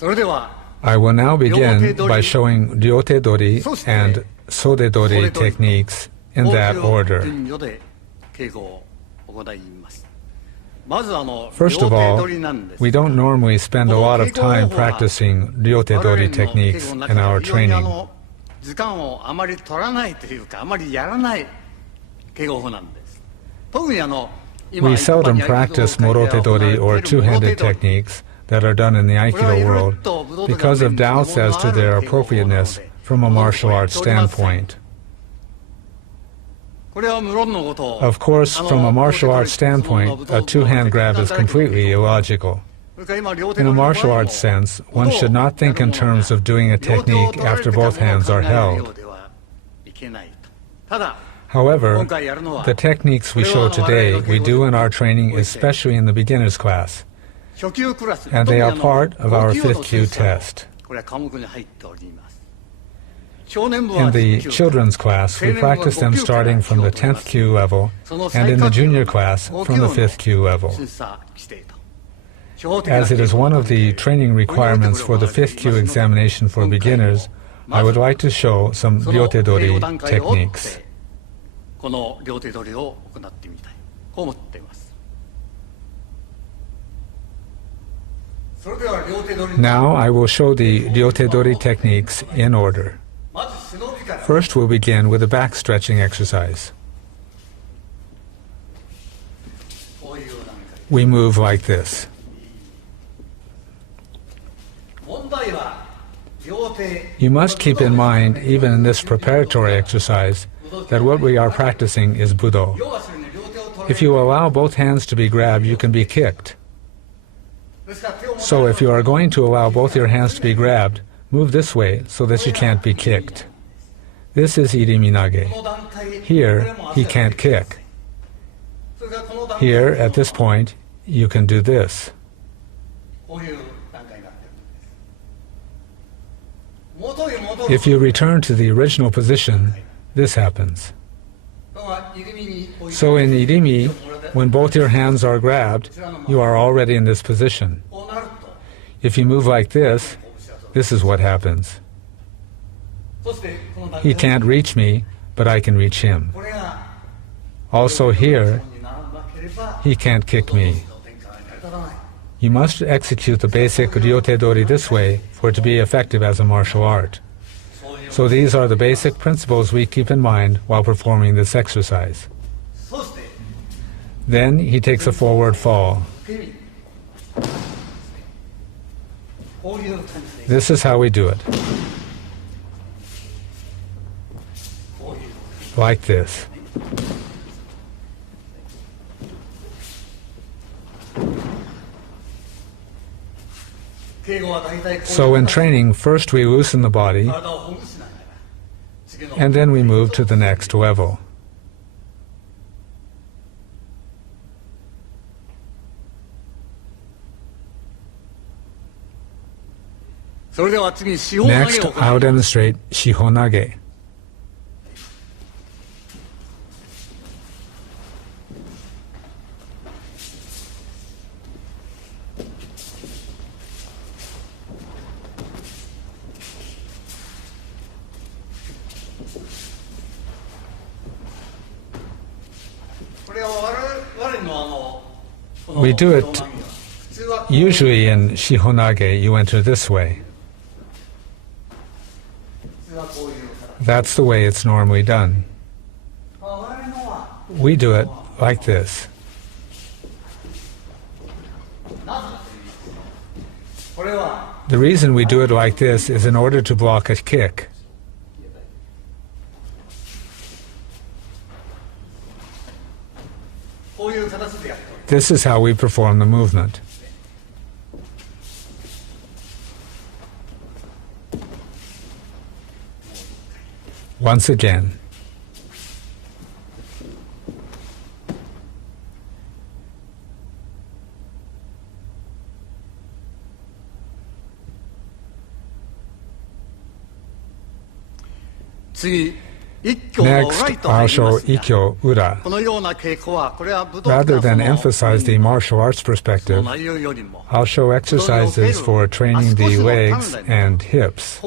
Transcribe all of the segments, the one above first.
I will now begin by showing Ryotedori and Sodedori techniques in that order. First of all, we don't normally spend a lot of time practicing Ryotedori techniques in our training. We seldom practice Morotedori or two-handed techniques that are done in the Aikido world because of doubts as to their appropriateness from a martial arts standpoint. Of course, from a martial arts standpoint, a two-hand grab is completely illogical. In a martial arts sense, one should not think in terms of doing a technique after both hands are held. However, the techniques we show today, we do in our training, especially in the beginner's class, and they are part of our 5th Q test. In the children's class, we practice them starting from the 10th Q level, and in the junior class, from the 5th Q level. As it is one of the training requirements for the 5th Q examination for beginners, I would like to show some Ryotedori techniques. Now I will show the Ryotedori techniques in order. First, we'll begin with a back stretching exercise. We move like this. You must keep in mind, even in this preparatory exercise, that what we are practicing is Budo. If you allow both hands to be grabbed, you can be kicked. So if you are going to allow both your hands to be grabbed, move this way so that you can't be kicked. This is iriminage. Here, he can't kick. Here, at this point, you can do this. If you return to the original position, this happens. So in irimi, when both your hands are grabbed, you are already in this position. If you move like this, this is what happens. He can't reach me, but I can reach him. Also here, he can't kick me. You must execute the basic Ryotedori this way for it to be effective as a martial art. So these are the basic principles we keep in mind while performing this exercise. Then he takes a forward fall. This is how we do it. Like this. So in training, first we loosen the body, and then we move to the next level. Next, I'll demonstrate Shihonage. We do it usually in Shihonage, you enter this way. That's the way it's normally done. We do it like this. The reason we do it like this is in order to block a kick. This is how we perform the movement. Once again. Next, I'll show Ikkyo Ura. Rather than emphasize the martial arts perspective, I'll show exercises for training the legs and hips.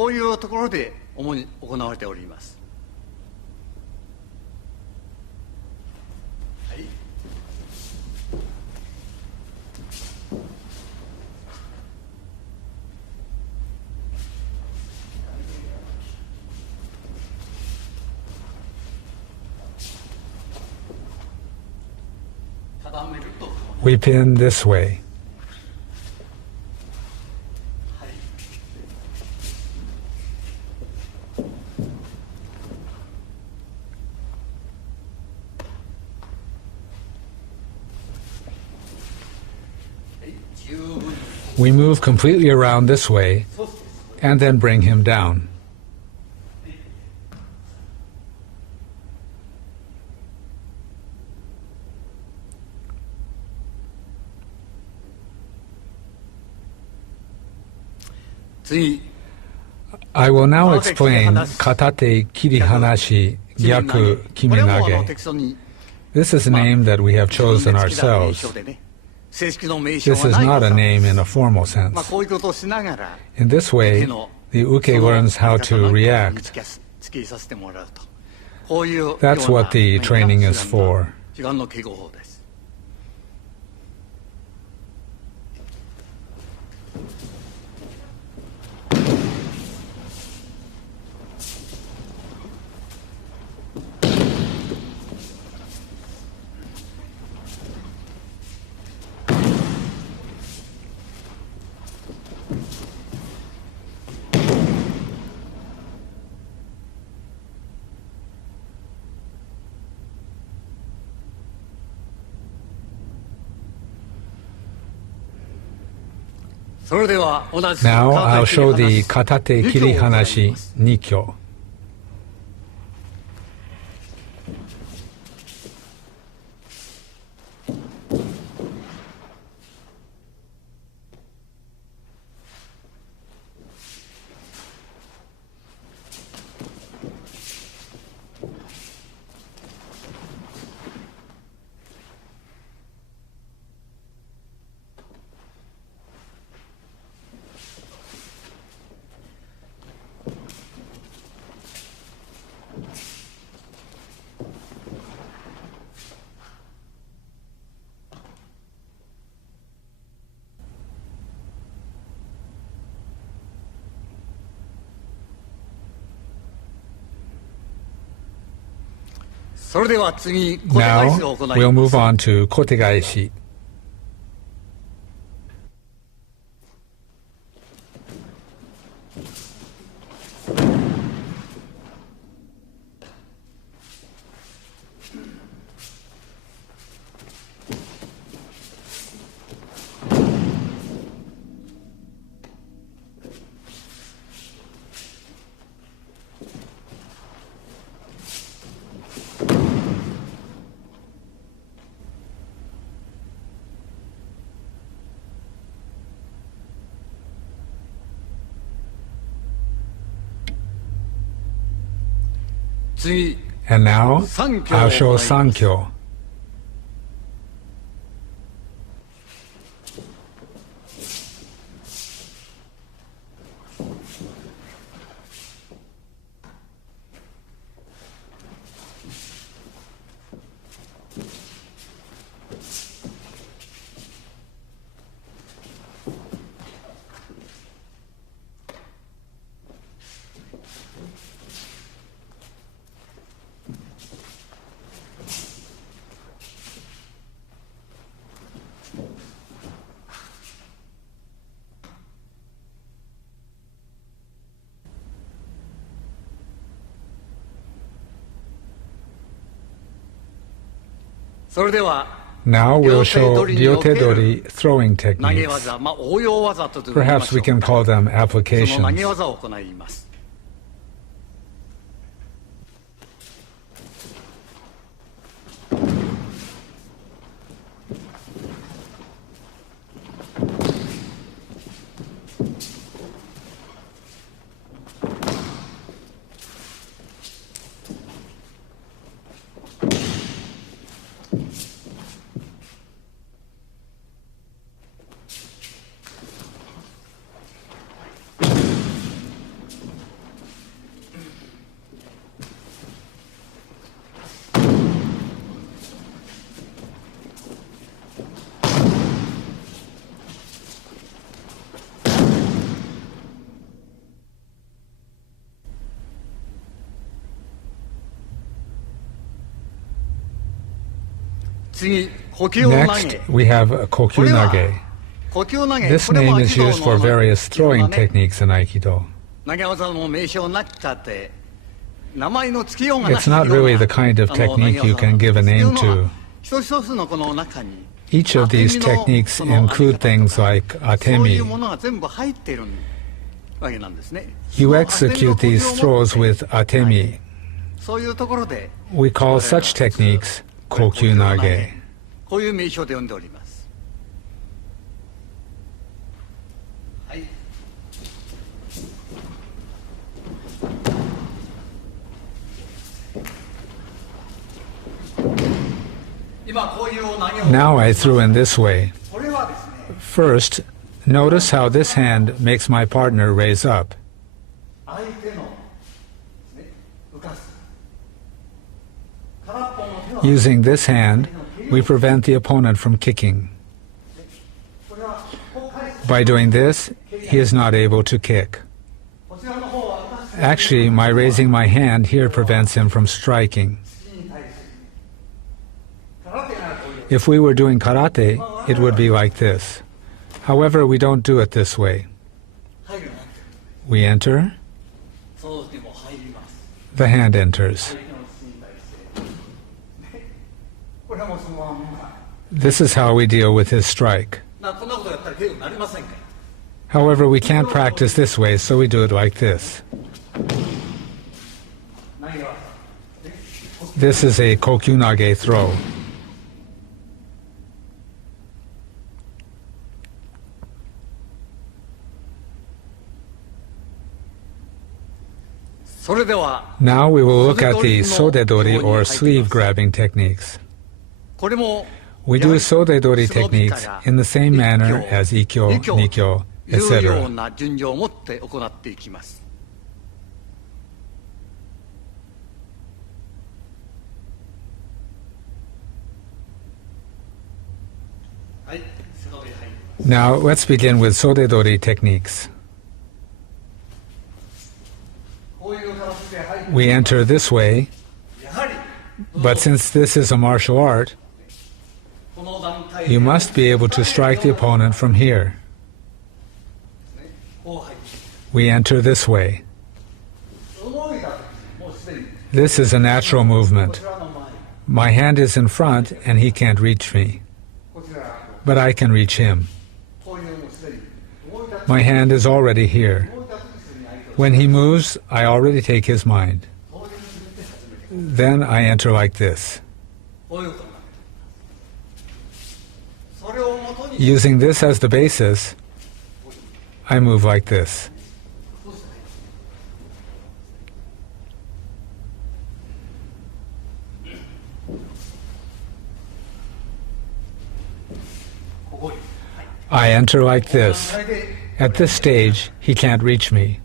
We pin this way. We move completely around this way and then bring him down. I will now explain katate kirihanashi gyaku kiminage. This is a name that we have chosen ourselves. This is not a name in a formal sense. In this way, the uke learns how to react. That's what the training is for. Now I'll show the katate kirihanashi Nikyo. Now we'll move on to kotegaeshi. And now I'll show Sankyo. Now we'll show Ryotedori throwing techniques. Perhaps we can call them applications. Next, we have a kokyunage. This name is used for various throwing techniques in Aikido. It's not really the kind of technique you can give a name to. Each of these techniques include things like atemi. You execute these throws with atemi. We call such techniques kokyunage. Now I threw in this way. First, notice how this hand makes my partner raise up. Using this hand, we prevent the opponent from kicking. By doing this, he is not able to kick. Actually, my raising my hand here prevents him from striking. If we were doing karate, it would be like this. However, we don't do it this way. We enter, the hand enters. This is how we deal with his strike. However, we can't practice this way, so we do it like this. This is a kokyunage throw. Now we will look at the Sodedori or sleeve grabbing techniques. We do Sodedori techniques in the same manner as Ikkyo, Nikyo, etc. Now let's begin with Sodedori techniques. We enter this way, but since this is a martial art, you must be able to strike the opponent from here. We enter this way. This is a natural movement. My hand is in front and he can't reach me, but I can reach him. My hand is already here. When he moves, I already take his mind. Then I enter like this. Using this as the basis, I move like this. I enter like this. At this stage, he can't reach me.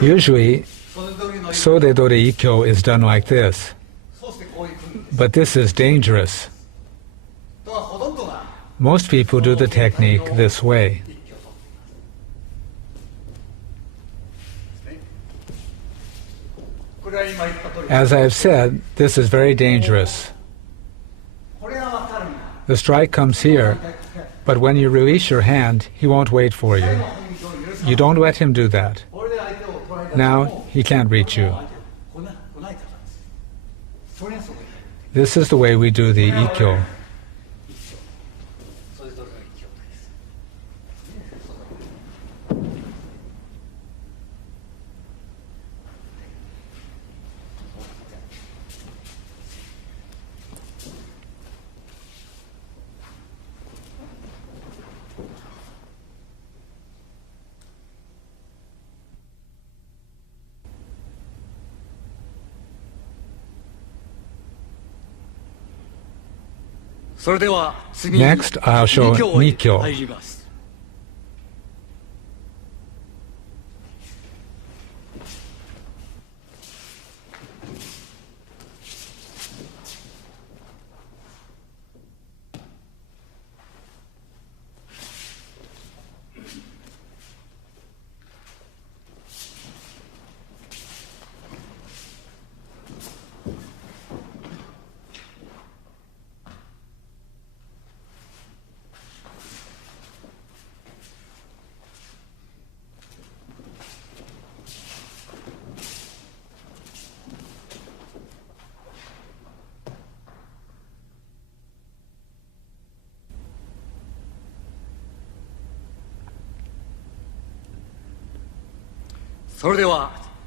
Usually, Sodedori Ikkyo is done like this, but this is dangerous. Most people do the technique this way. As I have said, this is very dangerous. The strike comes here, but when you release your hand, he won't wait for you. You don't let him do that. Now, he can't reach you. This is the way we do the Ikkyo. Next, I'll show Nikyo.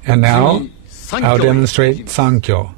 And now, I'll demonstrate Sankyo.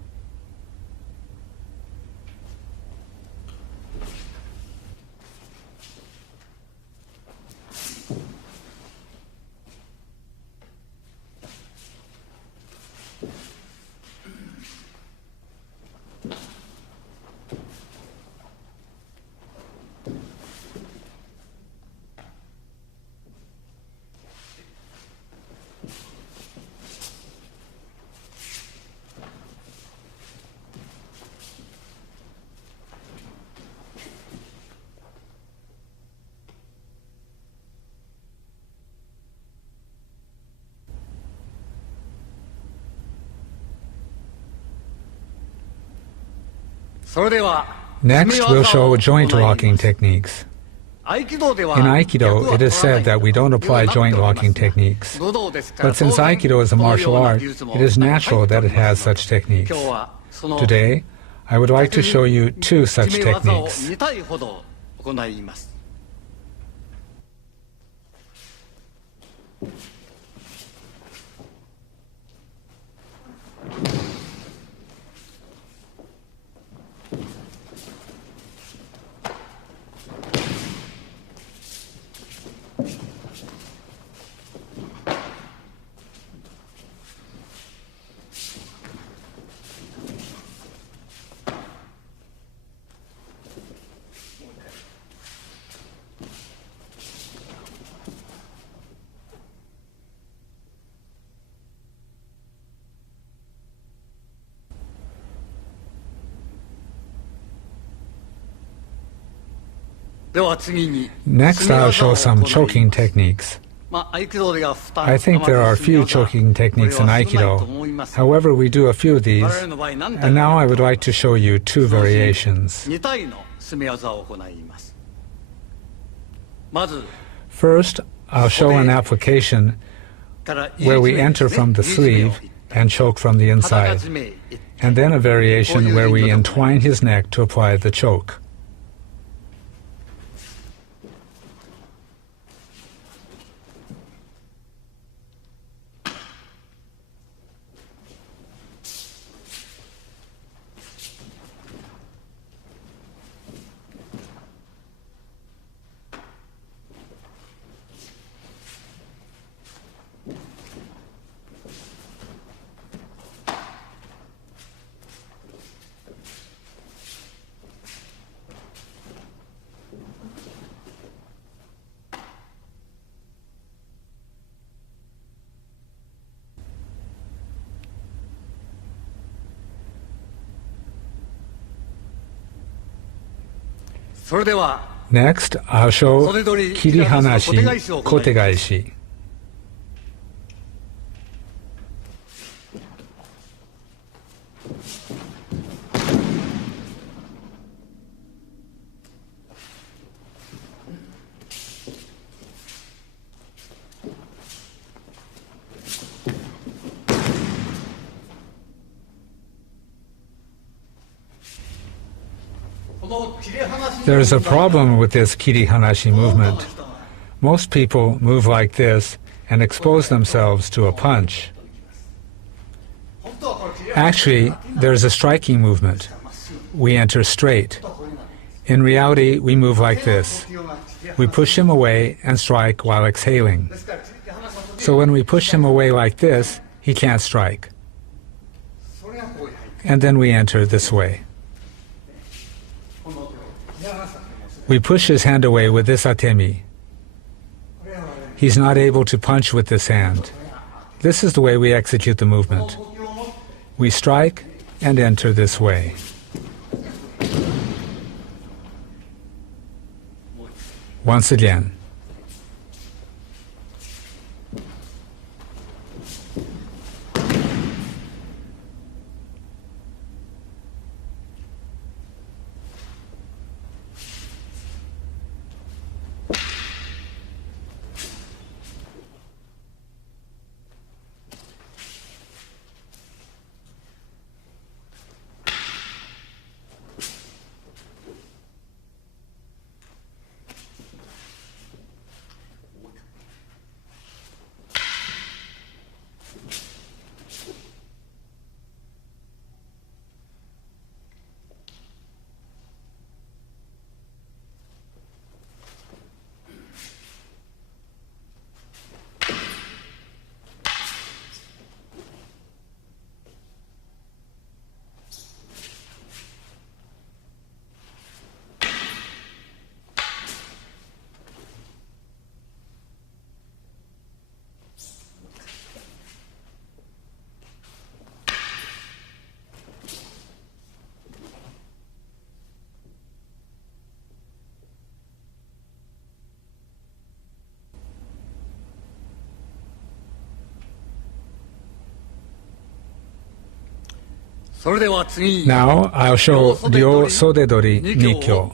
Next, we'll show joint locking techniques. In Aikido, it is said that we don't apply joint locking techniques. But since Aikido is a martial art, it is natural that it has such techniques. Today, I would like to show you two such techniques. Next, I'll show some choking techniques. I think there are a few choking techniques in Aikido. However, we do a few of these, and now I would like to show you two variations. First, I'll show an application where we enter from the sleeve and choke from the inside, and then a variation where we entwine his neck to apply the choke. Next, I'll show kirihanashi, kotegaishi. There is a problem with this kirihanashi movement. Most people move like this and expose themselves to a punch. Actually, there is a striking movement. We enter straight. In reality, we move like this. We push him away and strike while exhaling. So when we push him away like this, he can't strike. And then we enter this way. We push his hand away with this atemi. He's not able to punch with this hand. This is the way we execute the movement. We strike and enter this way. Once again. Now I'll show Ryotedori Nikyo.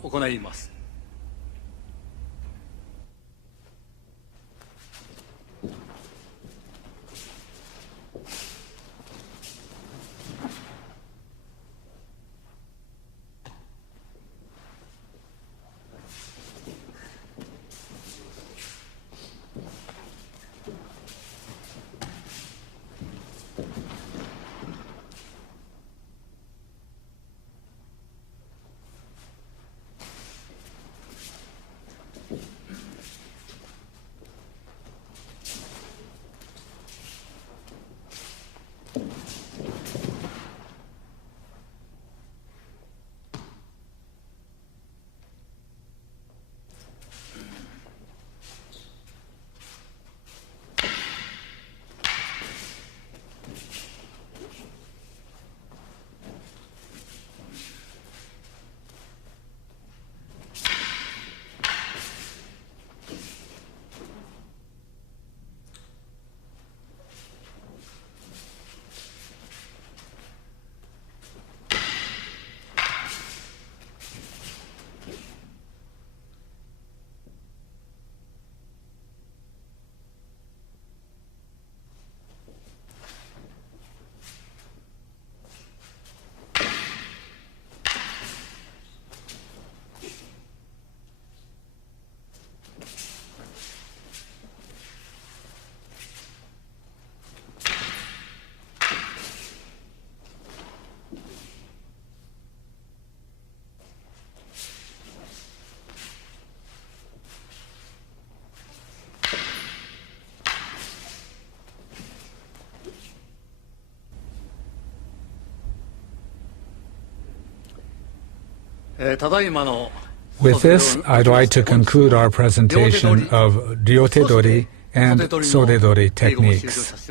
With this, I'd like to conclude our presentation of Ryotedori and Sodedori techniques.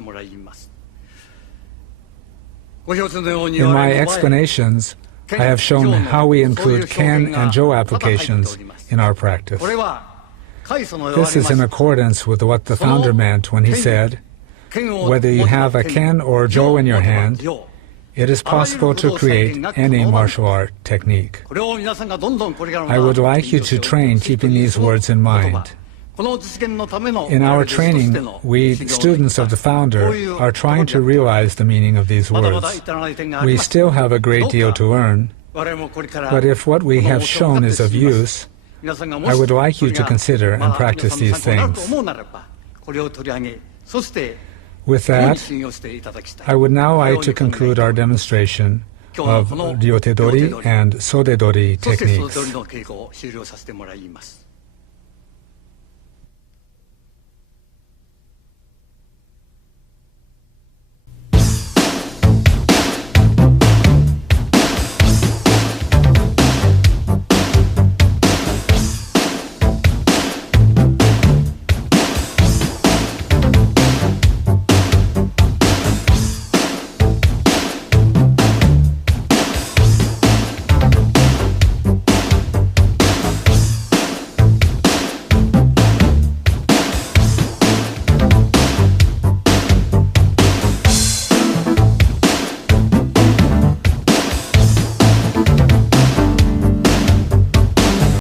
In my explanations, I have shown how we include Ken and Jo applications in our practice. This is in accordance with what the founder meant when he said, whether you have a Ken or Jo in your hand, it is possible to create any martial art technique. I would like you to train keeping these words in mind. In our training, we, students of the founder, are trying to realize the meaning of these words. We still have a great deal to learn, but if what we have shown is of use, I would like you to consider and practice these things. With that, I would now like to conclude our demonstration of Ryotedori and Sodedori techniques.